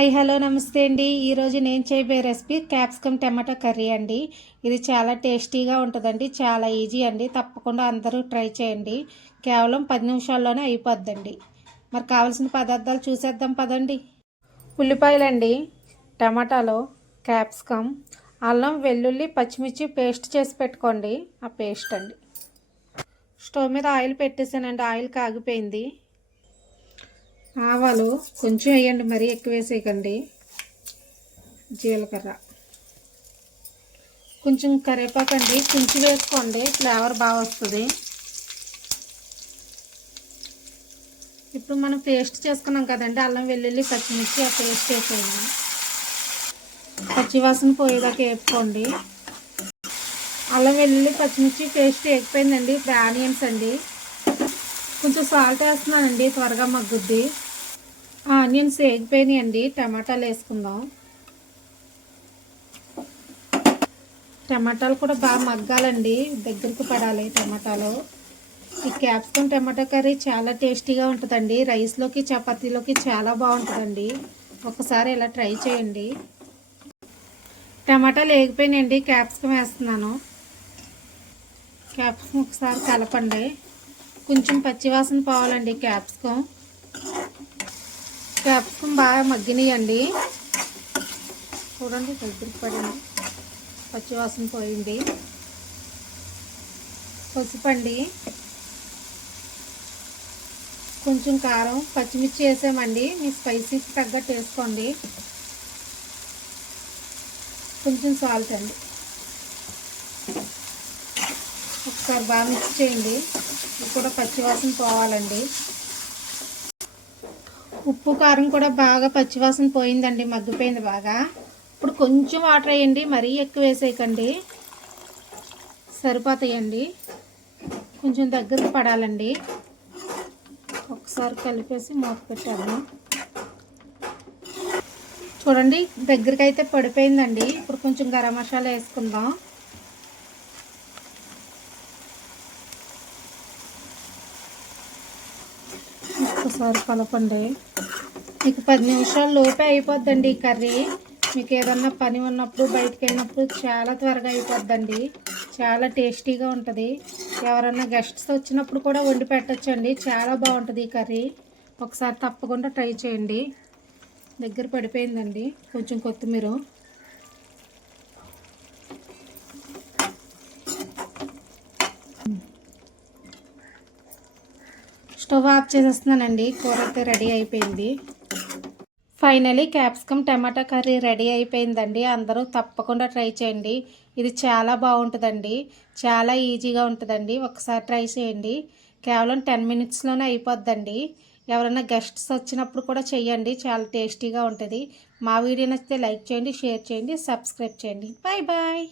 Hi hello నమస్తే అండి. ఈరోజు నేను చేయబోయే రెసిపీ క్యాప్సికమ్ టమాటో కర్రీ అండి. ఇది చాలా టేస్టీగా ఉంటుందండి చాలా ఈజీ అండి. తప్పకుండా అందరూ ట్రై చేయండి. కేవలం పది నిమిషాల్లోనే అయిపోద్దండి. మరి కావాల్సిన పదార్థాలు చూసేద్దాం పదండి. ఉల్లిపాయలండి టమాటాలు క్యాప్సికమ్ అల్లం వెల్లుల్లి పచ్చిమిర్చి పేస్ట్ చేసి పెట్టుకోండి. ఆ పేస్ట్ అండి. స్టవ్ మీద ఆయిల్ పెట్టేసానండి ఆయిల్ కాగిపోయింది. ఆవాలు కొంచెం వేయండి మరీ ఎక్కువ వేసేయకండి. జీలకర్ర. కొంచెం కరివేపాకండి కొంచెం వేసుకోండి ఫ్లేవర్ బాగా వస్తుంది. ఇప్పుడు మనం పేస్ట్ చేసుకున్నాం కదండి అల్లం వెల్లుల్లి పచ్చిమిర్చి ఆ పేస్ట్ వేసేయండి. పచ్చివాసన పోయేదాకా వేపుకోండి. అల్లం వెల్లుల్లి పచ్చిమిర్చి పేస్ట్ వేగిపోయిందండి. ఇప్పుడు ఆనియన్స్ అండి. కొంచెం సాల్ట్ వేస్తున్నానండి త్వరగా మగ్గుద్ది. ఆనియన్స్ వేగిపోయినాయండి. టమాటాలు వేసుకుందాం. టమాటాలు కూడా బాగా మగ్గాలండి. దగ్గరికి పడాలి టమాటాలు. ఈ క్యాప్సికమ్ టమాటా కర్రీ చాలా టేస్టీగా ఉంటుందండి. రైస్లోకి చపాతీలోకి చాలా బాగుంటుందండి. ఒకసారి ఇలా ట్రై చేయండి. టమాటాలు వేగిపోయినాయండి. క్యాప్సికమ్ వేస్తున్నాను. క్యాప్సికమ్ ఒకసారి కలపండి. కొంచెం పచ్చివాసన పోవాలండి క్యాప్సికమ్. క్యాప్సికమ్ బాగా మగ్గినాయండి. చూడండి దగ్గరికి పడింది. పచ్చివాసన పోయింది. పసుపండి. కొంచెం కారం పచ్చిమిర్చి వేసామండి. మీ స్పైసీకి తగ్గట్టు వేసుకోండి. కొంచెం సాల్ట్ అండి. ఒకసారి బాగా మిక్స్ చేయండి. ఇది కూడా పచ్చివాసన పోవాలండి. ఉప్పు కారం కూడా బాగా పచ్చివాసన పోయిందండి మగ్గిపోయింది బాగా. ఇప్పుడు కొంచెం వాటర్ వేయండి మరీ ఎక్కువ వేసేయకండి. సరిపోతాయండి. కొంచెం దగ్గరకు పడాలండి. ఒకసారి కలిపేసి మూత పెట్టాము చూడండి దగ్గరికి అయితే పడిపోయిందండి. ఇప్పుడు కొంచెం గరం మసాలా వేసుకుందాం. సార్ కలపండి. మీకు పది నిమిషాలు లోపే అయిపోద్దండి ఈ కర్రీ. మీకు ఏదన్నా పని ఉన్నప్పుడు బయటకు వెళ్ళినప్పుడు చాలా త్వరగా అయిపోద్దండి. చాలా టేస్టీగా ఉంటుంది. ఎవరన్నా గెస్ట్స్ వచ్చినప్పుడు కూడా వండి పెట్టచ్చండి. చాలా బాగుంటుంది ఈ కర్రీ. ఒకసారి తప్పకుండా ట్రై చేయండి. దగ్గర పడిపోయిందండి. కొంచెం కొత్తిమీర. స్టవ్ ఆఫ్ చేసేస్తున్నానండి. కూర అయితే రెడీ అయిపోయింది. ఫైనలీ క్యాప్సికమ్ టమాటా కర్రీ రెడీ అయిపోయిందండి. అందరూ తప్పకుండా ట్రై చేయండి. ఇది చాలా బాగుంటుందండి. చాలా ఈజీగా ఉంటుందండి. ఒకసారి ట్రై చేయండి. కేవలం టెన్ మినిట్స్లోనే అయిపోద్దండి. ఎవరైనా గెస్ట్స్ వచ్చినప్పుడు కూడా చేయండి చాలా టేస్టీగా ఉంటుంది. మా వీడియో నచ్చితే లైక్ చేయండి షేర్ చేయండి సబ్స్క్రైబ్ చేయండి. Bye bye